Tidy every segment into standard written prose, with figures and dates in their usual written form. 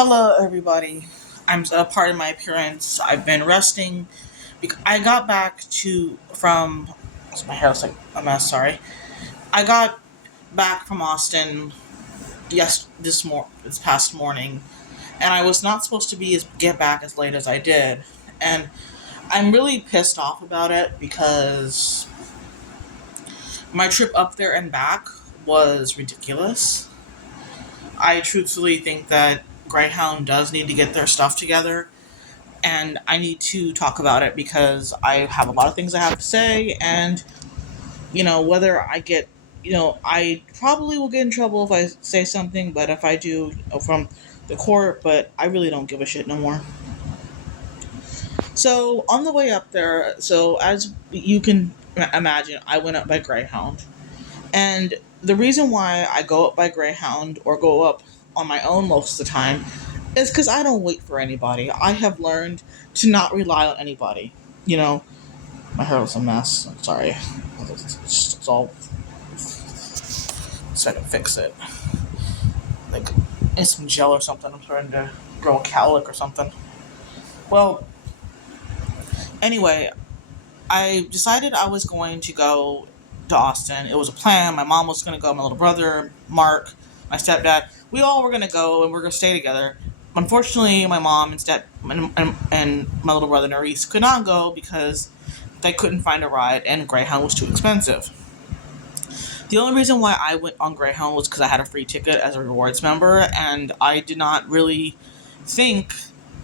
Hello, everybody. I'm a part of my appearance. I've been resting. I got back to from. My hair looks like a mess. Sorry. I got back from Austin. Yes, this past morning, and I was not supposed to get back as late as I did, and I'm really pissed off about it because my trip up there and back was ridiculous. I truthfully think that Greyhound does need to get their stuff together, and I need to talk about it because I have a lot of things I have to say, and whether I get, I probably will get in trouble if I say something, but if I do from the court, but I really don't give a shit no more. So on the way up there, so as you can imagine, I went up by Greyhound, and the reason why I go up by Greyhound or go up on my own most of the time is because I don't wait for anybody. I have learned to not rely on anybody. You know, my hair was a mess. I'm sorry. It's all so I can fix it. Like, it's some gel or something. I'm starting to grow a cowlick or something. Well, anyway, I decided I was going to go to Austin. It was a plan. My mom was going to go. My little brother, Mark, my stepdad. We all were going to go and we're going to stay together. Unfortunately, my mom and my little brother, Maurice, could not go because they couldn't find a ride and Greyhound was too expensive. The only reason why I went on Greyhound was because I had a free ticket as a rewards member, and I did not really think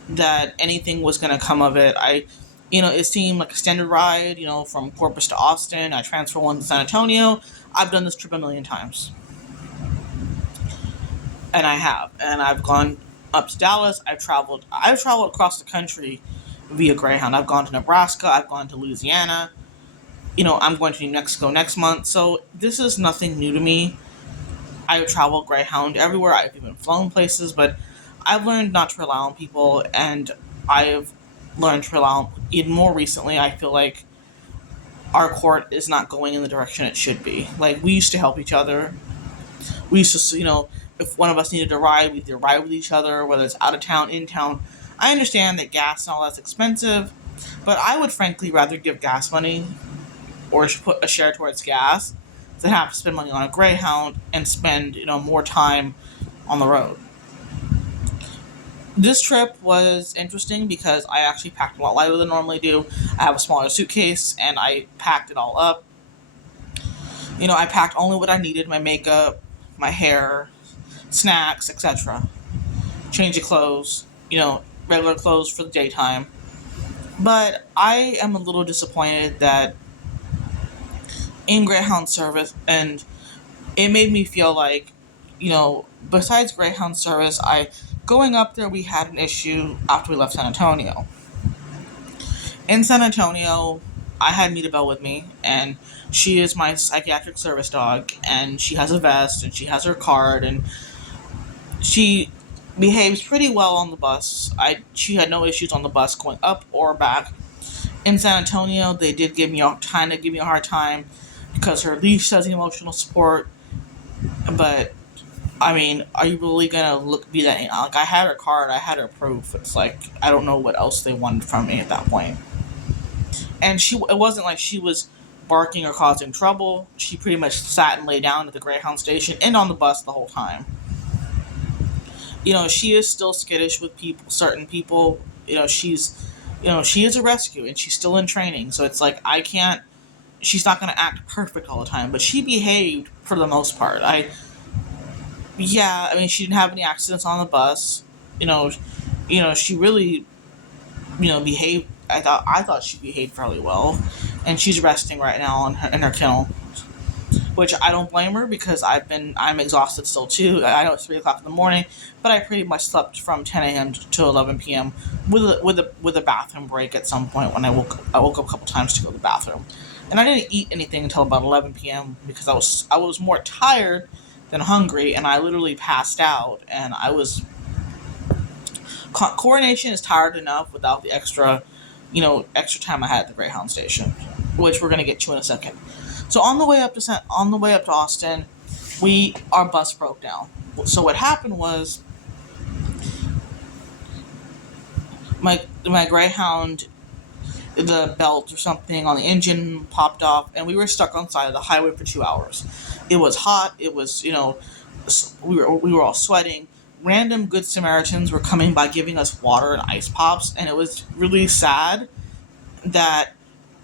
that anything was going to come of it. It seemed like a standard ride, from Corpus to Austin. I transfer one to San Antonio. I've done this trip a million times. And I have. And I've gone up to Dallas. I've traveled across the country via Greyhound. I've gone to Nebraska. I've gone to Louisiana. I'm going to New Mexico next month. So this is nothing new to me. I've traveled Greyhound everywhere. I've even flown places, but I've learned not to rely on people, and I've learned to rely on, even more recently, I feel like our court is not going in the direction it should be. Like, we used to help each other. We used to, if one of us needed a ride, we'd either ride with each other, whether it's out of town, in town. I understand that gas and all that's expensive, but I would frankly rather give gas money or put a share towards gas than have to spend money on a Greyhound and spend, more time on the road. This trip was interesting because I actually packed a lot lighter than I normally do. I have a smaller suitcase and I packed it all up. I packed only what I needed: my makeup, my hair, snacks, etc. Change of clothes, regular clothes for the daytime. But I am a little disappointed that in Greyhound service, and it made me feel like, besides Greyhound service, going up there, we had an issue after we left San Antonio. In San Antonio, I had Mita Bell with me, and she is my psychiatric service dog, and she has a vest, and she has her card, and she behaves pretty well on the bus. She had no issues on the bus going up or back. In San Antonio, they did give me a hard time because her leash says emotional support, but I mean, are you really gonna be that? Like, I had her card, I had her proof. It's like, I don't know what else they wanted from me at that point. And it wasn't like she was barking or causing trouble. She pretty much sat and lay down at the Greyhound Station and on the bus the whole time. She is still skittish with certain people. She is a rescue and she's still in training. So it's like, she's not gonna act perfect all the time, but she behaved for the most part. Yeah, I mean, she didn't have any accidents on the bus. She really, behaved. I thought she behaved fairly well, and she's resting right now in her kennel, which I don't blame her because I'm exhausted still too. I know it's 3:00 in the morning, but I pretty much slept from 10 a.m. to 11 p.m. with a bathroom break at some point when I woke up a couple times to go to the bathroom, and I didn't eat anything until about 11 p.m. because I was more tired than hungry, and I literally passed out, and coordination is tired enough without the extra time I had at the Greyhound Station, which we're gonna get to in a second. So on the way up to Austin, our bus broke down. So what happened was, my Greyhound, the belt or something on the engine popped off, and we were stuck on the side of the highway for 2 hours. It was hot. It was, we were all sweating. Random good Samaritans were coming by giving us water and ice pops, and it was really sad that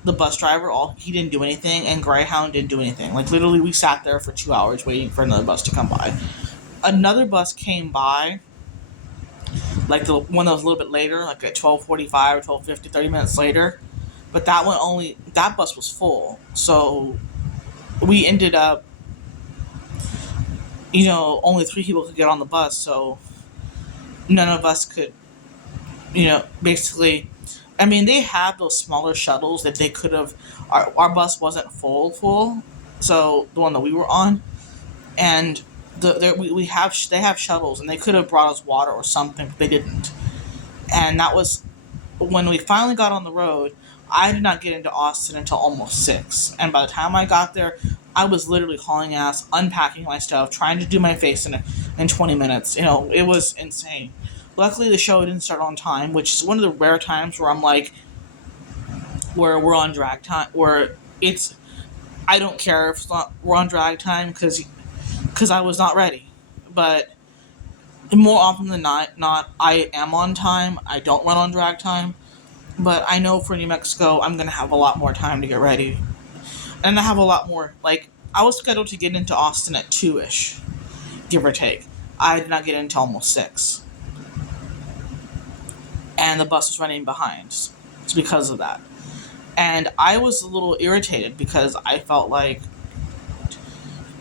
the bus driver, all he didn't do anything, and Greyhound didn't do anything. Like, literally, we sat there for 2 hours waiting for another bus to come by. Another bus came by, like the one that was a little bit later, like at 12:45 or 12:50, 30 minutes later. But that bus was full. So we ended up, only three people could get on the bus. So none of us could, basically, I mean, they have those smaller shuttles that they could have, our bus wasn't full. So the one that we were on, and they have shuttles, and they could have brought us water or something, but they didn't. And that was when we finally got on the road. I did not get into Austin until almost 6, and by the time I got there, I was literally hauling ass, unpacking my stuff, trying to do my face in 20 minutes. It was insane. Luckily, the show didn't start on time, which is one of the rare times where I'm like, where we're on drag time, where it's, I don't care if we're on drag time, because I was not ready. But more often than not, I am on time. I don't run on drag time. But I know for New Mexico, I'm going to have a lot more time to get ready. And I have a lot more, like, I was scheduled to get into Austin at 2-ish, give or take. I did not get in until almost 6. And the bus was running behind. It's because of that. And I was a little irritated because I felt like,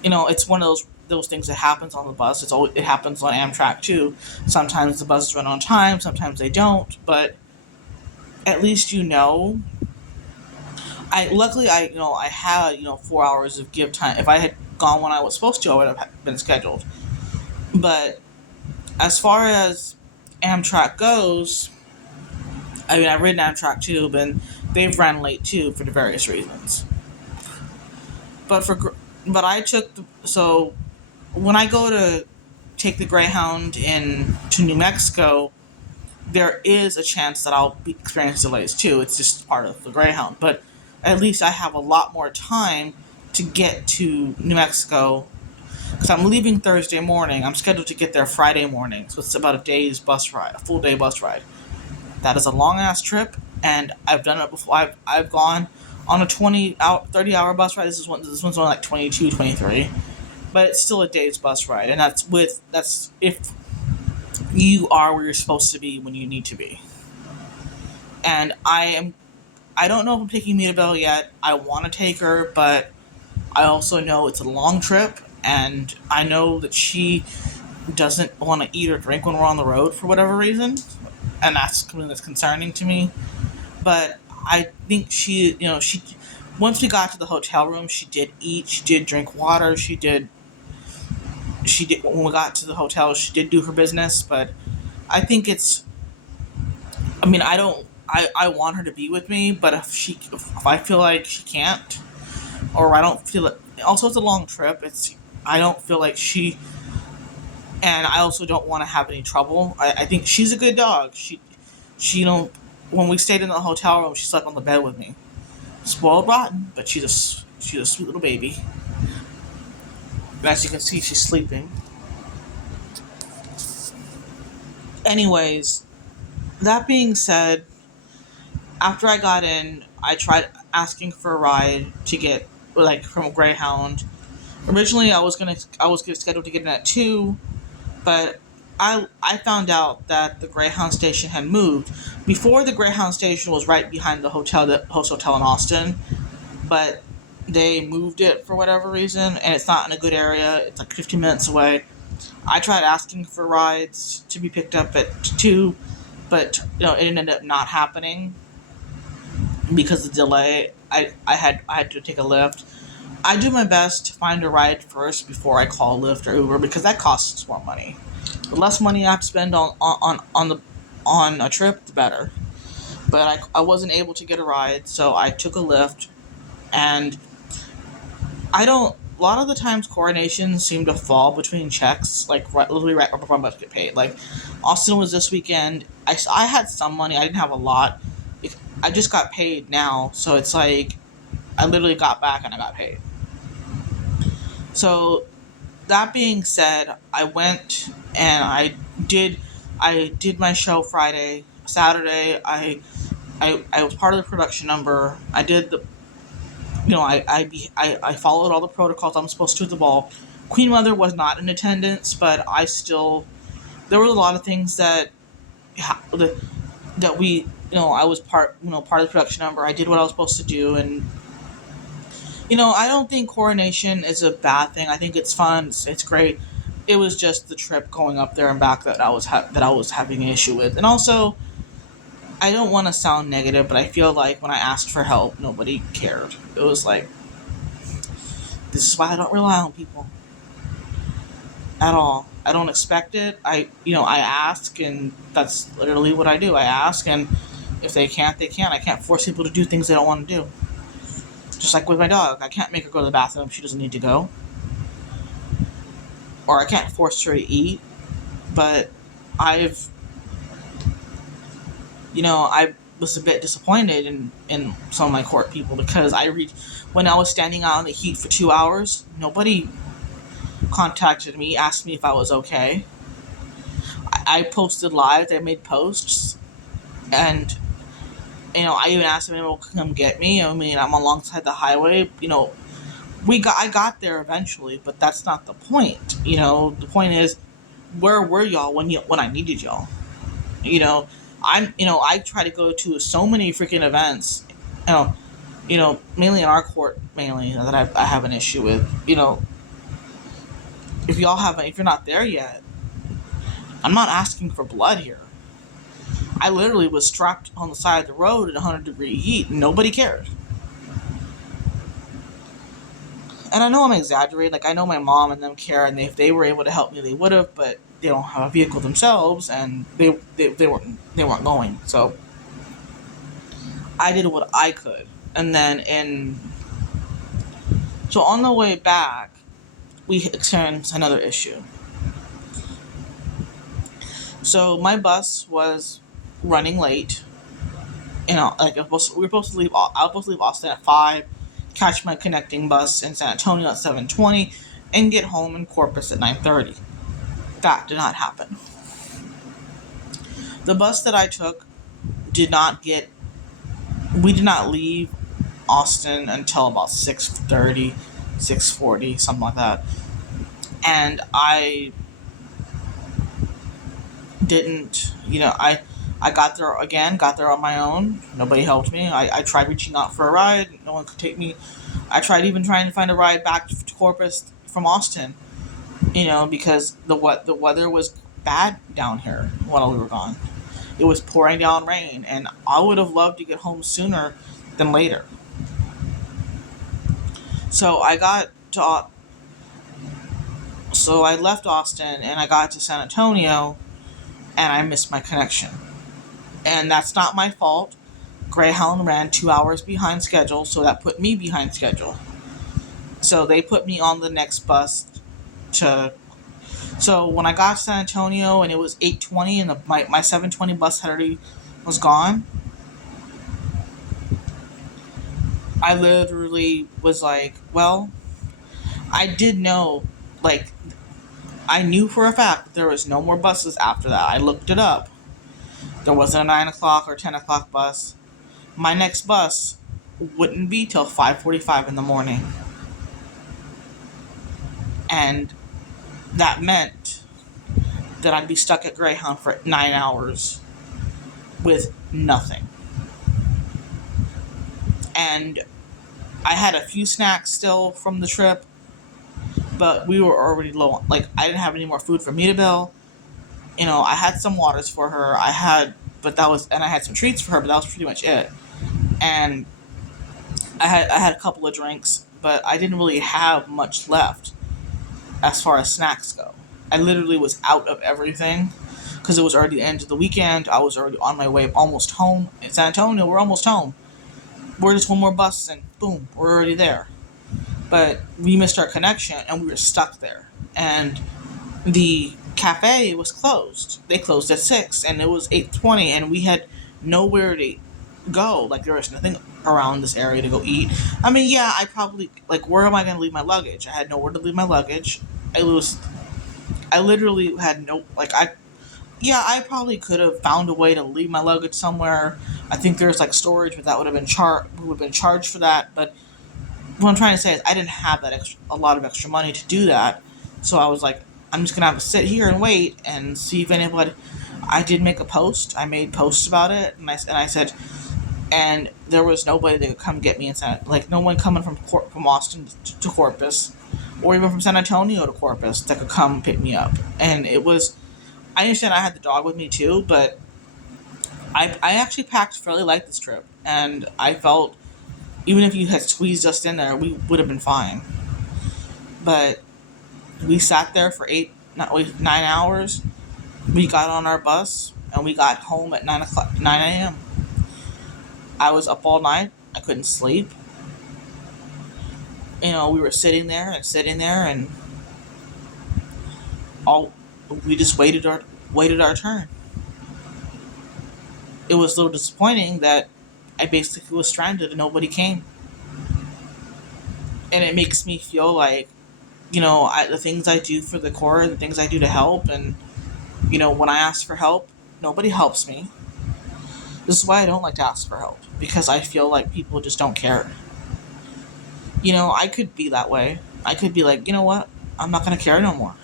it's one of those things that happens on the bus. It happens on Amtrak too. Sometimes the buses run on time, sometimes they don't, but at least I had 4 hours of give time. If I had gone when I was supposed to, I would have been scheduled. But as far as Amtrak goes, I mean, I've ridden Amtrak too, but they've ran late too for the various reasons. But so when I go to take the Greyhound to New Mexico, there is a chance that I'll experience delays too. It's just part of the Greyhound. But at least I have a lot more time to get to New Mexico, because I'm leaving Thursday morning. I'm scheduled to get there Friday morning. So it's about a full day bus ride. That is a long ass trip, and I've done it before. I've gone on a 30-hour bus ride. This one's only like 22, 23. But it's still a day's bus ride, and that's if you are where you're supposed to be when you need to be. And I don't know if I'm taking Mita Bell yet. I want to take her, but I also know it's a long trip, and I know that she doesn't want to eat or drink when we're on the road for whatever reason, and that's something that's concerning to me. But I think she once we got to the hotel room, she did eat, she did drink water, she did when we got to the hotel, she did do her business. But I think I want her to be with me, but if I feel like she can't, or I don't feel it, also it's a long trip, I don't feel like and I also don't want to have any trouble. I think she's a good dog. When we stayed in the hotel room, she slept on the bed with me. Spoiled rotten, but she's a sweet little baby. As you can see, she's sleeping. Anyways, that being said, after I got in, I tried asking for a ride to get, like, from Greyhound. Originally, I was scheduled to get in at 2, but I found out that the Greyhound Station had moved. Before, the Greyhound Station was right behind the Host Hotel in Austin, but they moved it for whatever reason, and it's not in a good area. It's like 15 minutes away. I tried asking for rides to be picked up at 2, but it ended up not happening because of the delay. I had to take a Lyft. I do my best to find a ride first before I call Lyft or Uber, because that costs more money. The less money I have to spend on a trip, the better. But I wasn't able to get a ride, so I took a Lyft, and I don't a lot of the times coordinations seem to fall between checks, like literally right before I'm about to get paid. Like Austin was this weekend. I had some money. I didn't have a lot. I just got paid now, so it's like I literally got back and I got paid. So that being said, I went and I did my show Friday. Saturday, I was part of the production number. I did the I followed all the protocols I'm supposed to at the ball. Queen Mother was not in attendance, but I still there were a lot of things that we I was part of the production number. I did what I was supposed to do, and I don't think coronation is a bad thing. I think it's fun. It's great. It was just the trip going up there and back that I was having an issue with, and also I don't want to sound negative, but I feel like when I asked for help, nobody cared. It was like, this is why I don't rely on people at all. I don't expect it. I ask, and that's literally what I do. I ask, and if they can't, they can't. I can't force people to do things they don't want to do. Just like with my dog, I can't make her go to the bathroom if she doesn't need to go. Or I can't force her to eat. But I was a bit disappointed in some of my court people because when I was standing out in the heat for 2 hours, nobody contacted me, asked me if I was okay. I posted live, I made posts, and I even asked them to come get me. I mean, I'm alongside the highway. I got there eventually, but that's not the point. The point is, where were y'all when I needed y'all? I try to go to so many freaking events. Mainly in our court, mainly that I have an issue with. If you're not there yet, I'm not asking for blood here. I literally was strapped on the side of the road in 100-degree heat, and nobody cared. And I know I'm exaggerating. Like, I know my mom and them care, and if they were able to help me, they would have. But they don't have a vehicle themselves, and they weren't going. So I did what I could, and then so on the way back, we experienced another issue. So my bus was running late. Like we were supposed to leave. I was supposed to leave Austin at 5, catch my connecting bus in San Antonio at 7:20, and get home in Corpus at 9:30. That did not happen. The bus that I took we did not leave Austin until about 6:30, 6:40, something like that. And I didn't, I got there on my own. Nobody helped me. I tried reaching out for a ride. No one could take me. I tried even trying to find a ride back to Corpus from Austin, because the weather was bad down here while we were gone. It was pouring down rain, and I would have loved to get home sooner than later. So I left Austin and I got to San Antonio, and I missed my connection. And that's not my fault. Greyhound ran 2 hours behind schedule, so that put me behind schedule. So they put me on the next bus So when I got to San Antonio and it was 8:20 and my 7:20 bus had already was gone, I literally was like, well, I did know, like, I knew for a fact that there was no more buses after that. I looked it up. There wasn't a 9 o'clock or 10 o'clock bus. My next bus wouldn't be till 5:45 in the morning. And that meant that I'd be stuck at Greyhound for 9 hours with nothing. And I had a few snacks still from the trip, but we were already low. Like, I didn't have any more food for Meetabelle. I had some waters for her. I had some treats for her, but that was pretty much it. And I had a couple of drinks, but I didn't really have much left as far as snacks go. I literally was out of everything because it was already the end of the weekend. I was already on my way almost home. In San Antonio, we're almost home. We're just one more bus and boom, we're already there. but we missed our connection and we were stuck there. And the cafe was closed. They closed at 6 and it was 8:20 and we had nowhere to go. Like there was nothing around this area to go eat. I mean, yeah, I probably like where am I going to leave my luggage? I had nowhere to leave my luggage. I literally had no like I yeah, I probably could have found a way to leave my luggage somewhere. I think there's like storage, but that would have been charged for that. But what I'm trying to say is I didn't have a lot of extra money to do that. So I was like, I'm just gonna have to sit here and wait and see if anybody. I did make a post. I made posts about it, and I said, and there was nobody that could come get me in like no one coming from Austin to Corpus, or even from San Antonio to Corpus that could come pick me up. And it was. I understand I had the dog with me too, but I actually packed fairly light this trip, and I felt even if you had squeezed us in there, we would have been fine. But we sat there for 9 hours. We got on our bus and we got home at 9 a.m. I was up all night. I couldn't sleep. We were sitting there, and all we just waited our turn. It was a little disappointing that I basically was stranded and nobody came, and it makes me feel like the things I do for the Corps, the things I do to help, and when I ask for help, nobody helps me. This is why I don't like to ask for help, because I feel like people just don't care. I could be that way. I could be like, you know what, I'm not gonna care no more.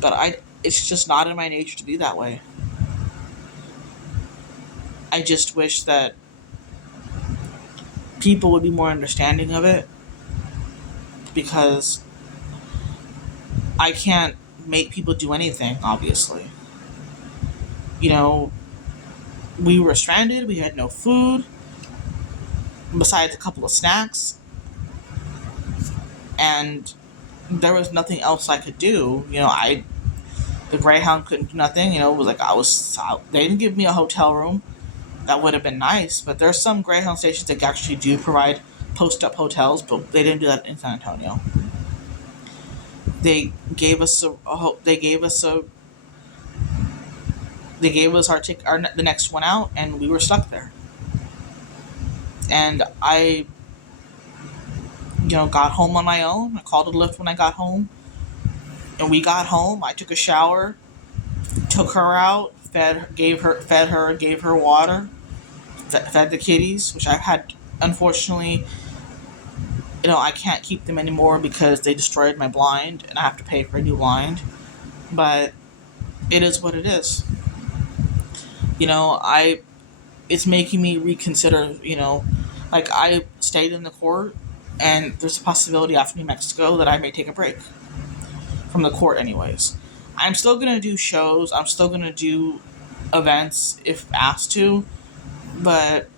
But it's just not in my nature to be that way. I just wish that people would be more understanding of it, because I can't make people do anything, obviously. We were stranded, we had no food, besides a couple of snacks, and there was nothing else I could do. The Greyhound couldn't do nothing. It was like they didn't give me a hotel room. That would have been nice, but there's some Greyhound stations that actually do provide post-up hotels, but they didn't do that in San Antonio. They gave us the next one out, and we were stuck there. And I, got home on my own. I called a Lyft when I got home, and we got home. I took a shower, took her out, fed her, gave her water, fed the kitties, which I've had. Unfortunately, I can't keep them anymore because they destroyed my blind, and I have to pay for a new blind. But it is what it is. It's making me reconsider. Like I stayed in the court, and there's a possibility after New Mexico that I may take a break from the court anyways. I'm still going to do shows. I'm still going to do events if asked to. But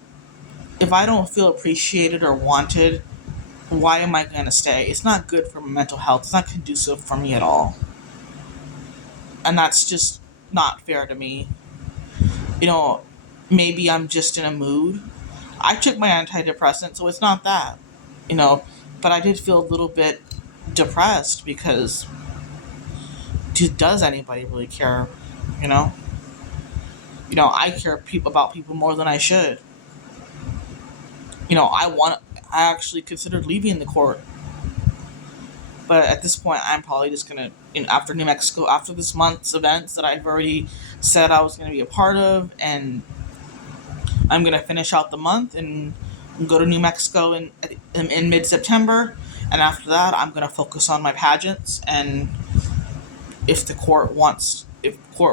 if I don't feel appreciated or wanted, why am I going to stay? It's not good for my mental health. It's not conducive for me at all. And that's just not fair to me. Maybe I'm just in a mood. I took my antidepressant, so it's not that. But I did feel a little bit depressed because does anybody really care? I care about people more than I should. I actually considered leaving the court, but at this point, I'm probably just gonna, after New Mexico, after this month's events that I've already said I was gonna be a part of, and I'm gonna finish out the month and go to New Mexico in mid-September, and after that, I'm gonna focus on my pageants. And if the court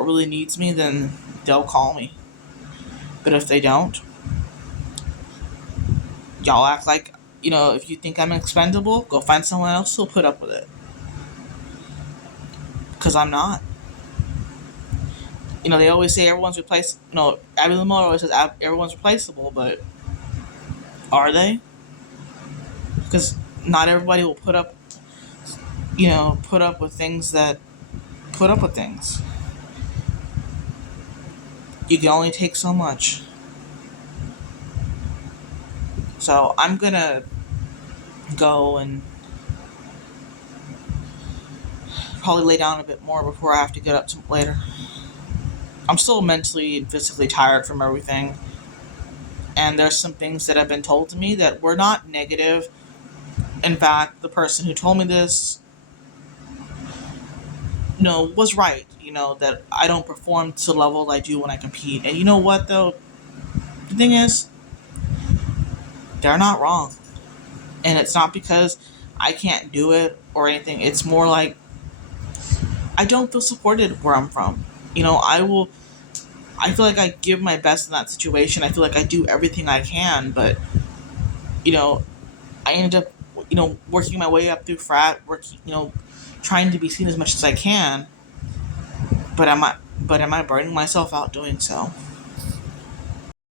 really needs me, then they'll call me. But if they don't, y'all act like, if you think I'm expendable, go find someone else who'll put up with it. Because I'm not. They always say everyone's replaceable. Abby Lamar always says everyone's replaceable, but are they? Because not everybody will put up with things. You can only take so much. So I'm gonna go and probably lay down a bit more before I have to get up later. I'm still mentally and physically tired from everything. And there's some things that have been told to me that were not negative. In fact, the person who told me this, was right. That I don't perform to the level I do when I compete. And you know what, though? The thing is, they're not wrong. And it's not because I can't do it or anything. It's more like I don't feel supported where I'm from. I feel like I give my best in that situation. I feel like I do everything I can, but, you know, I ended up, working my way up through frat, working, trying to be seen as much as I can. But am I burning myself out doing so?